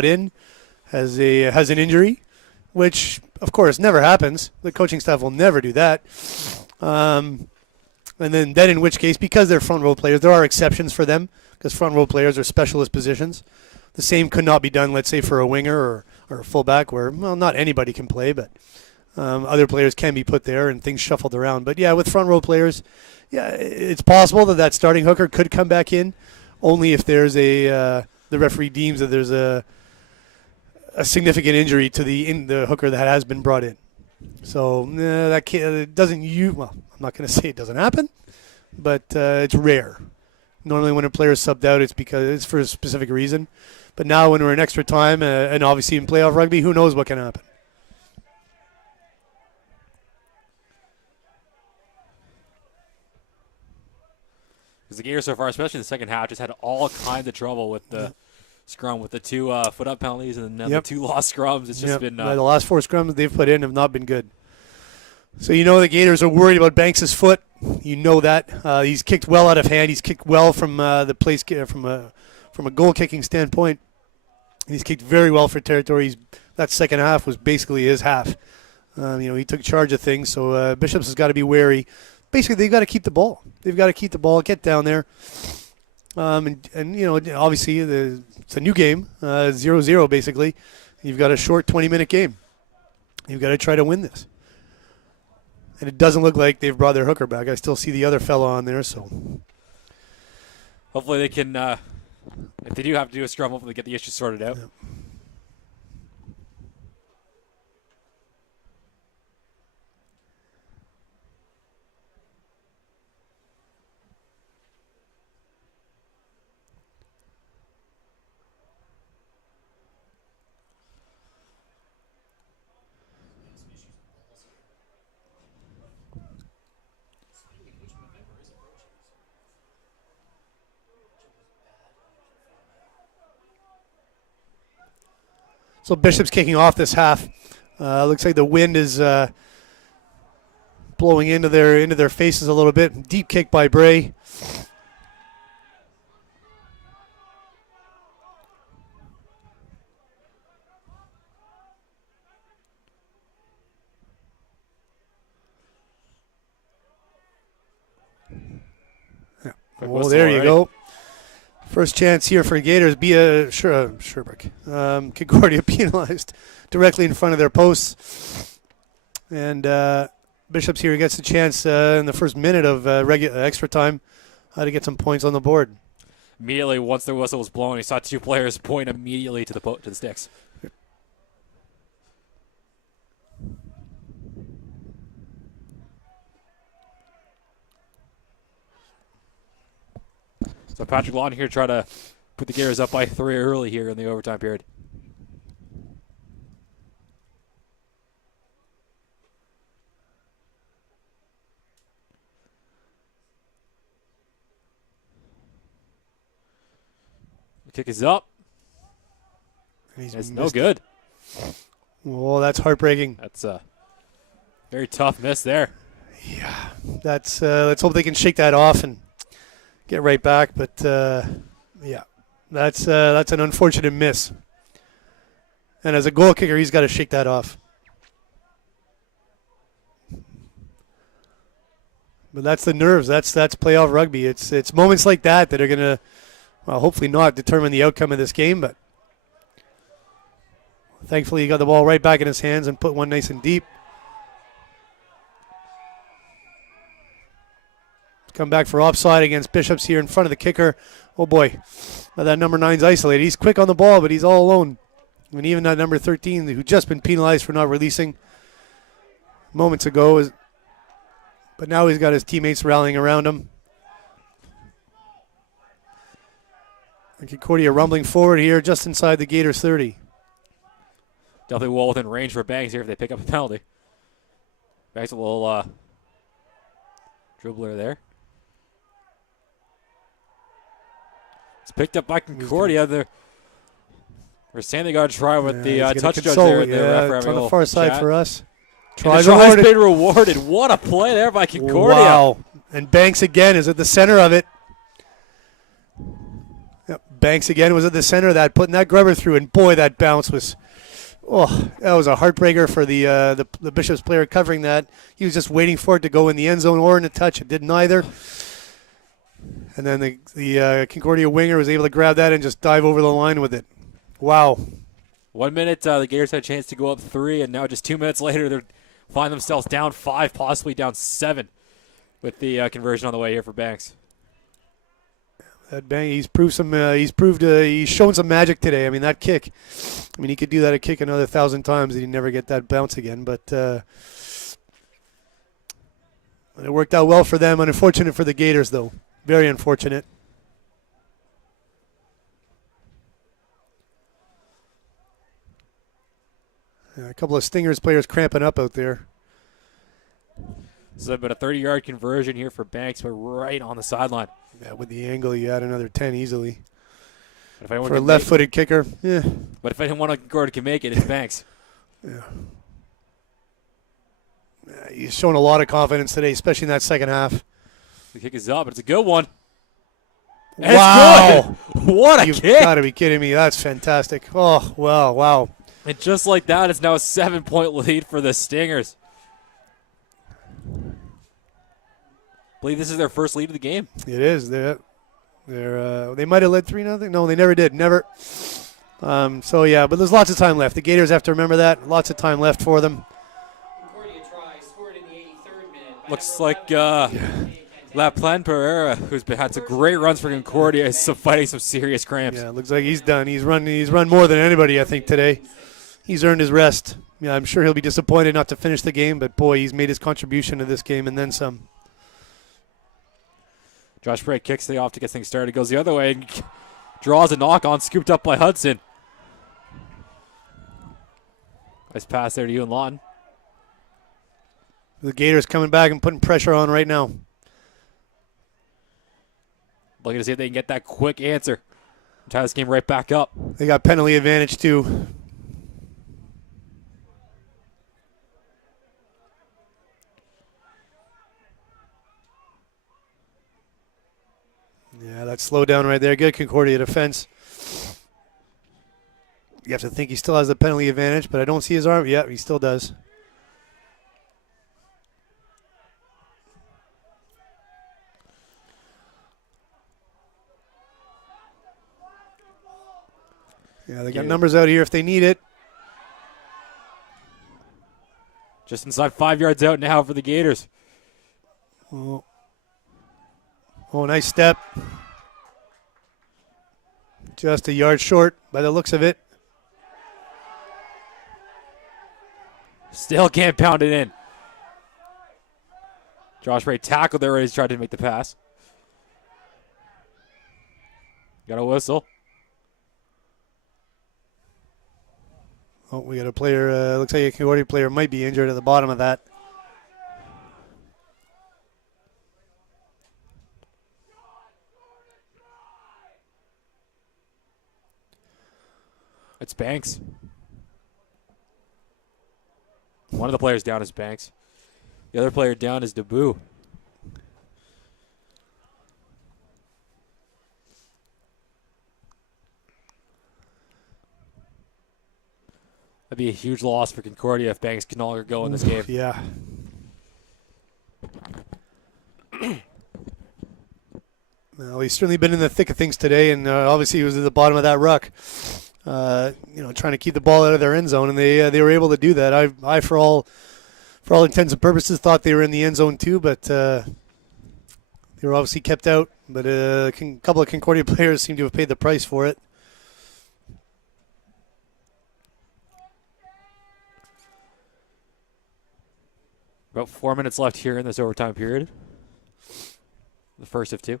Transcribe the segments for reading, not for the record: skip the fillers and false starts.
in has an injury, which of course never happens. The coaching staff will never do that. And then in which case, because they're front row players, there are exceptions for them because front row players are specialist positions. The same could not be done, let's say, for a winger or a fullback, where not anybody can play, but other players can be put there and things shuffled around. But yeah, with front row players, yeah, it's possible that starting hooker could come back in, only if there's the referee deems that there's a significant injury to the hooker that has been brought in. So that it doesn't. Well, I'm not going to say it doesn't happen, but it's rare. Normally, when a player is subbed out, it's because it's for a specific reason. But now, when we're in extra time, and obviously in playoff rugby, who knows what can happen? Because the Gators so far, especially in the second half, just had all kinds of trouble with the scrum, with the 2 foot-up penalties and then the 2 lost scrums. It's just been the last 4 scrums they've put in have not been good. So the Gators are worried about Banks' foot. You know that. He's kicked well out of hand. He's kicked well from the place from a goal-kicking standpoint. He's kicked very well for territory. That second half was basically his half. He took charge of things, so Bishops has got to be wary. Basically, they've got to keep the ball. They've got to keep the ball, get down there. Obviously, it's a new game, 0-0 basically. You've got a short 20-minute game. You've got to try to win this. And it doesn't look like they've brought their hooker back. I still see the other fella on there, so. Hopefully they can, if they do have to do a scrum, hopefully get the issue sorted out. Yeah. So Bishop's kicking off this half. Looks like the wind is blowing into their faces a little bit. Deep kick by Bray. Yeah. Oh, there you go. First chance here for Gators. Sherbrooke. Concordia penalized directly in front of their posts. And Bishops here gets the chance in the first minute of extra time to get some points on the board. Immediately, once the whistle was blown, he saw 2 players point immediately to the sticks. So Patrick Lawton here try to put the Gators up by 3 early here in the overtime period. The kick is up. It's no good. Oh, that's heartbreaking. That's a very tough miss there. Yeah, let's hope they can shake that off and get right back, but that's an unfortunate miss. And as a goal kicker, he's got to shake that off. But that's the nerves. That's playoff rugby. It's moments like that are gonna, hopefully not determine the outcome of this game. But thankfully, he got the ball right back in his hands and put one nice and deep. Come back for offside against Bishops here in front of the kicker. Oh, boy. That number 9's isolated. He's quick on the ball, but he's all alone. And even that number 13, who just been penalized for not releasing moments ago. But now he's got his teammates rallying around him. And Concordia rumbling forward here just inside the Gators 30. Definitely well within range for Banks here if they pick up a penalty. Banks a little dribbler there. It's picked up by Concordia. They're saying they got to try with the touch judge there. It's on the far side for us. Tries been rewarded. What a play there by Concordia. Wow. And Banks again is at the center of it. Yep. Banks again was at the center of that, putting that grubber through, and boy, that bounce was, that was a heartbreaker for the Bishops player covering that. He was just waiting for it to go in the end zone or in the touch. It didn't either. And then the Concordia winger was able to grab that and just dive over the line with it. Wow. 1 minute, the Gators had a chance to go up 3, and now just 2 minutes later, they find themselves down 5, possibly down 7, with the conversion on the way here for Banks. That bang, he's shown some magic today. I mean, that kick. I mean, he could do that kick another 1,000 times, and he'd never get that bounce again. But it worked out well for them. Unfortunate for the Gators, though. Very unfortunate. Yeah, a couple of Stingers players cramping up out there. So about a 30-yard conversion here for Banks, but right on the sideline. Yeah, with the angle, you add another 10 easily. For a left-footed kicker, yeah. But if anyone on Concordia can make it, it's Banks. Yeah. He's shown a lot of confidence today, especially in that second half. The kick is up. It's a good one. Wow. It's good. What a You've kick. got to be kidding me. That's fantastic. Oh, wow. And just like that, it's now a 7-point lead for the Stingers. I believe this is their first lead of the game. It is. They might have led 3-0. No, they never did. Never. So, yeah, but there's lots of time left. The Gators have to remember that. Lots of time left for them. Looks like LaPlante Pereira, who's had some great runs for Concordia, is fighting some serious cramps. Yeah, it looks like he's done. He's run more than anybody, I think, today. He's earned his rest. Yeah, I'm sure he'll be disappointed not to finish the game, but, boy, he's made his contribution to this game and then some. Josh Bray kicks the off to get things started. Goes the other way and draws a knock-on, scooped up by Hudson. Nice pass there to Ewan Lawton. The Gators coming back and putting pressure on right now. Looking to see if they can get that quick answer. Tie this game right back up. They got penalty advantage, too. Yeah, that slowdown right there. Good Concordia defense. You have to think he still has the penalty advantage, but I don't see his arm. Yeah, he still does. Yeah, they got numbers out here if they need it. Just inside 5 yards out now for the Gators. Oh, nice step. Just a yard short by the looks of it. Still can't pound it in. Josh Ray tackled there when he's trying to make the pass. Got a whistle. Oh, we got a player. Looks like a Concordia player might be injured at the bottom of that. It's Banks. One of the players down is Banks. The other player down is Debut. That'd be a huge loss for Concordia if Banks can no longer go in this game. Yeah. Well, he's certainly been in the thick of things today, and obviously he was at the bottom of that ruck. Trying to keep the ball out of their end zone, and they were able to do that. I for all intents and purposes, thought they were in the end zone too, but they were obviously kept out. But a couple of Concordia players seem to have paid the price for it. About 4 minutes left here in this overtime period. The first of two.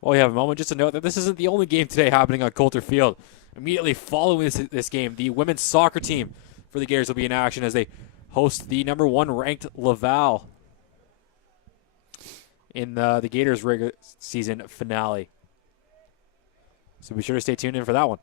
While we have a moment, just to note that this isn't the only game today happening on Coulter Field. Immediately following this game, the women's soccer team for the Gators will be in action as they host the number 1 ranked Laval in the Gators regular season finale. So be sure to stay tuned in for that one.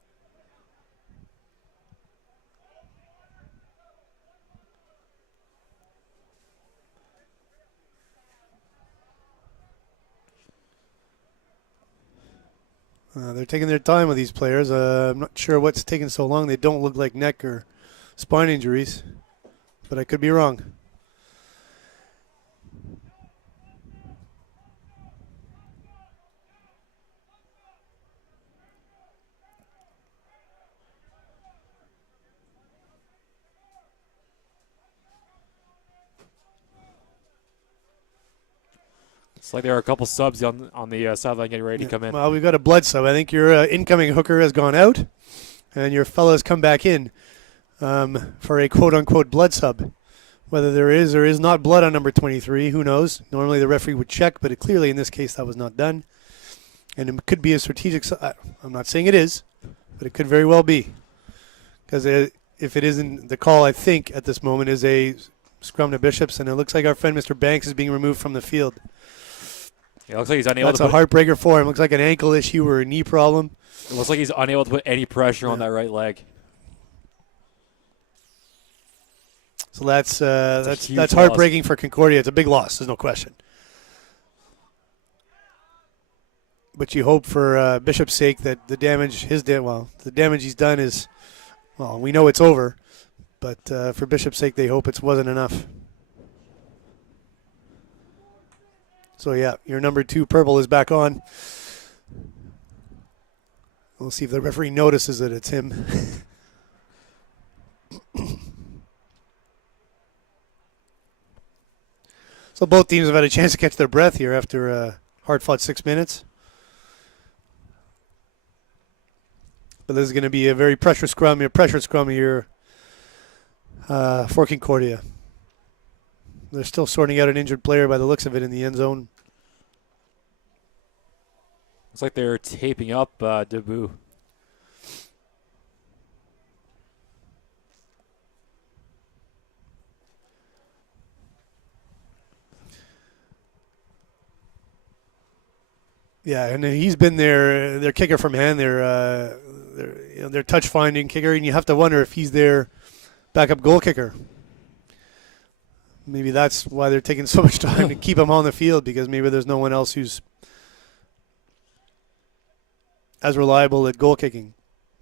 They're taking their time with these players. I'm not sure what's taking so long. They don't look like neck or spine injuries, but I could be wrong. It's like there are a couple subs on the sideline getting ready to come in. Well, we've got a blood sub. I think your incoming hooker has gone out, and your fellow has come back in for a quote-unquote blood sub. Whether there is or is not blood on number 23, who knows? Normally the referee would check, but clearly in this case that was not done. And it could be a strategic I'm not saying it is, but it could very well be. Because if it isn't, the call, I think, at this moment is a scrum to Bishops, and it looks like our friend Mr. Banks is being removed from the field. It looks like he's unable That's a heartbreaker for him. Looks like an ankle issue or a knee problem. It looks like he's unable to put any pressure on that right leg. So that's heartbreaking for Concordia. It's a big loss. There's no question. But you hope for Bishop's sake that the damage he's done is, well, we know it's over. But for Bishop's sake, they hope it wasn't enough. So, yeah, your number 2 purple is back on. We'll see if the referee notices that it's him. So both teams have had a chance to catch their breath here after a hard-fought 6 minutes. But this is going to be a very pressured scrum here for Concordia. They're still sorting out an injured player by the looks of it in the end zone. Looks like they're taping up Debut. Yeah, and he's been their kicker from hand, their touch finding kicker, and you have to wonder if he's their backup goal kicker. Maybe that's why they're taking so much time to keep him on the field, because maybe there's no one else who's as reliable at goal kicking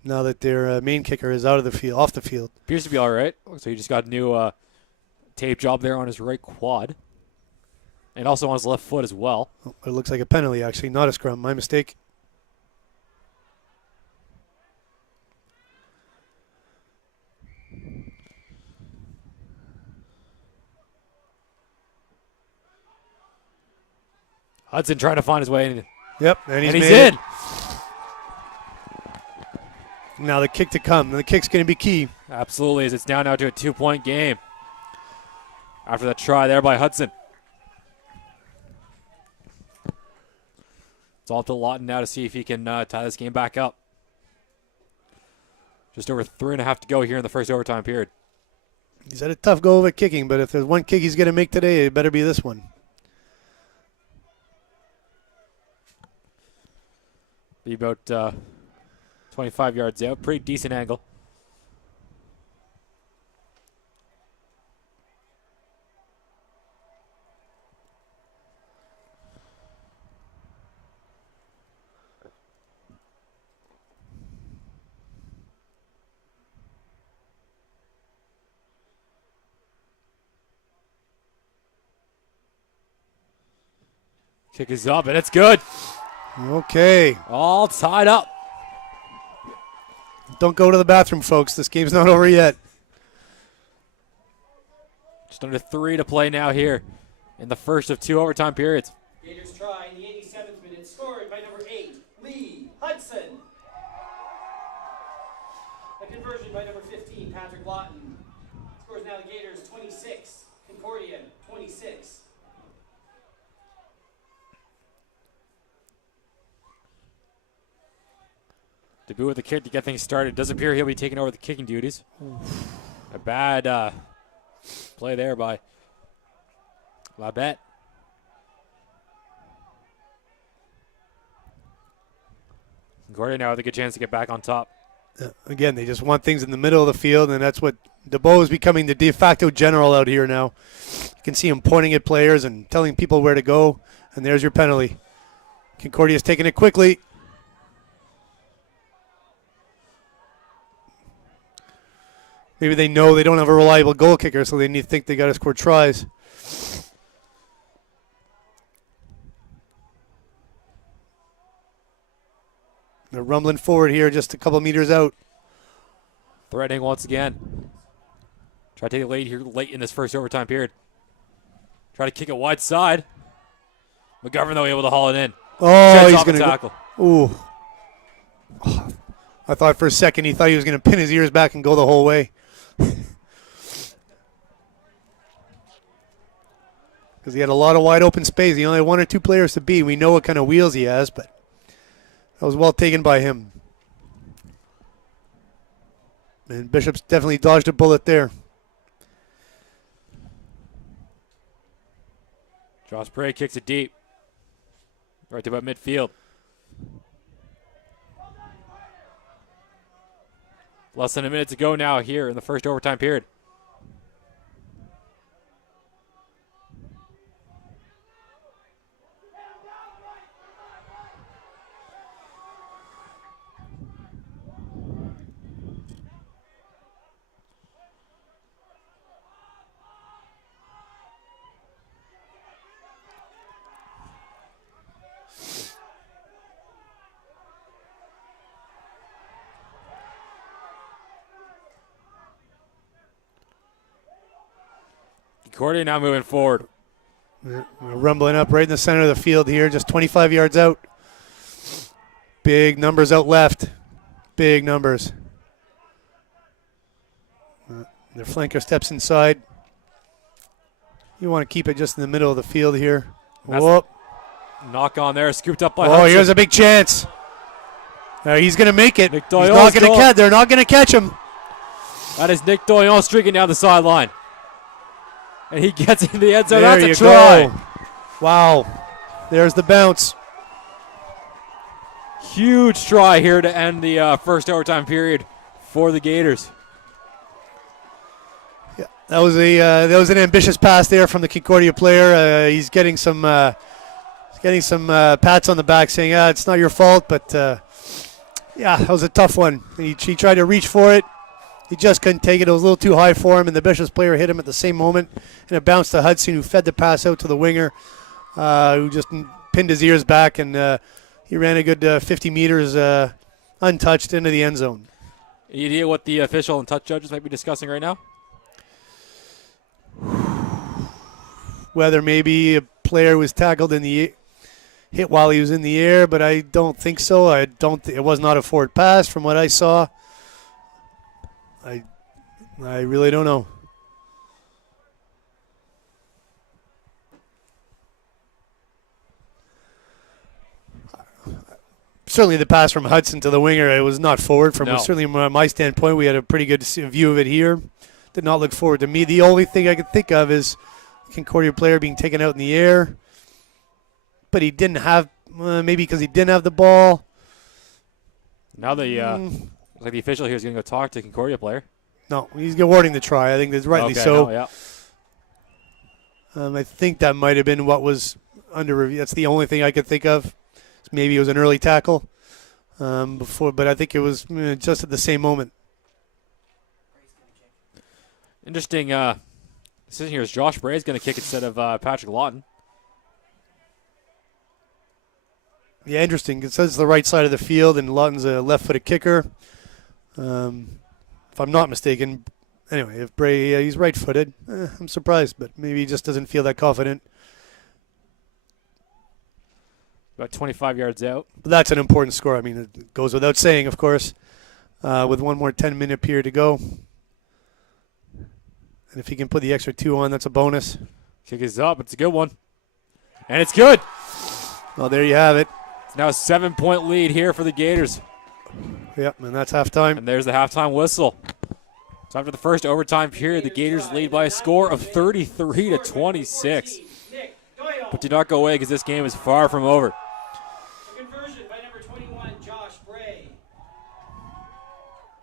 now that their main kicker is off the field. Appears to be all right. So he just got a new tape job there on his right quad. And also on his left foot as well. Oh, it looks like a penalty, actually, not a scrum. My mistake. Hudson trying to find his way in. Yep, and he's in. Now the kick to come. The kick's going to be key. Absolutely, as it's down now to a 2-point game. After that try there by Hudson. It's all up to Lawton now to see if he can tie this game back up. Just over 3.5 to go here in the first overtime period. He's had a tough go of it kicking, but if there's one kick he's going to make today, it better be this one. Be about 25 yards out. Pretty decent angle. Kick is up, and it's good. Okay. All tied up. Don't go to the bathroom, folks. This game's not over yet. Just under 3 to play now here in the first of 2 overtime periods. Gators try in the 87th minute, scored by number 8, Lee Hudson. A conversion by number 15, Patrick Lawton. Scores now the Gators 26, Concordia 26. Debut with the kick to get things started. Does appear he'll be taking over the kicking duties. A bad play there by Labette. Concordia now with a good chance to get back on top. Again, they just want things in the middle of the field, and that's what DeBow is becoming the de facto general out here now. You can see him pointing at players and telling people where to go, and there's your penalty. Concordia's taking it quickly. Maybe they know they don't have a reliable goal kicker, so they think they got to score tries. They're rumbling forward here, just a couple meters out. Threatening once again. Try to take a lead here late in this first overtime period. Try to kick it wide side. McGovern, though, able to haul it in. Oh, Sheds he's off the going to tackle. Ooh. I thought for a second he thought he was going to pin his ears back and go the whole way. Because he had a lot of wide open space. He only had 1 or 2 players to beat. We know what kind of wheels he has, but that was well taken by him. And Bishop's definitely dodged a bullet there. Josh Bray kicks it deep. Right to about midfield. Less than a minute to go now here in the first overtime period. Concordia now moving forward. We're rumbling up right in the center of the field here, just 25 yards out. Big numbers out left. Big numbers. Their flanker steps inside. You want to keep it just in the middle of the field here. Whoop. Knock on there, scooped up by Oh, Hudson. here's a big chance. He's going to make it. Nick He's Doyle's not going to goal. catch. They're not going to catch him. That is Nick Doyon streaking down the sideline. And he gets into the end zone. There That's you a try. go. Wow. There's the bounce. Huge try here to end the first overtime period for the Gators. Yeah, that was an ambitious pass there from the Concordia player. He's getting some pats on the back, saying, "It's not your fault," but yeah, that was a tough one. He tried to reach for it. He just couldn't take it. It was a little too high for him, and the Bishops player hit him at the same moment, and it bounced to Hudson, who fed the pass out to the winger, who just pinned his ears back, and he ran a good 50 meters untouched into the end zone. Any idea what the official and touch judges might be discussing right now? Whether maybe a player was tackled in the hit while he was in the air, but I don't think so. It was not a forward pass from what I saw. I really don't know. Certainly the pass from Hudson to the winger, it was not forward. Certainly from my standpoint, we had a pretty good view of it here. Did not look forward to me. The only thing I could think of is Concordia player being taken out in the air. But he didn't have, maybe because he didn't have the ball. Now looks like the official here is going to go talk to Concordia player. No, he's awarding the try. I think that's rightly so. No, yeah. I think that might have been what was under review. That's the only thing I could think of. Maybe it was an early tackle before, but I think it was just at the same moment. Interesting decision here is Josh Bray is going to kick instead of Patrick Lawton. Yeah, interesting. It says the right side of the field, and Lawton's a left-footed kicker. If I'm not mistaken. Anyway, if Bray, he's right-footed. I'm surprised, but maybe he just doesn't feel that confident. About 25 yards out. But that's an important score. I mean, it goes without saying, of course, with one more 10-minute period to go. And if he can put the extra 2 on, that's a bonus. Kick is up. It's a good one. And it's good. Well, there you have it. It's now a 7-point lead here for the Gators. Yep, and that's halftime. And there's the halftime whistle. So after the first overtime period, the Gators lead by a score of 33-26. But do not go away because this game is far from over. Conversion by number 21, Josh Bray.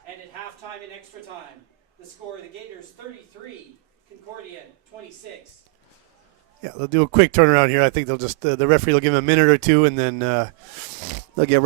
And at halftime and extra time, the score of the Gators 33, Concordia 26. Yeah, they'll do a quick turnaround here. I think they'll just the referee will give him a minute or two, and then they'll get right.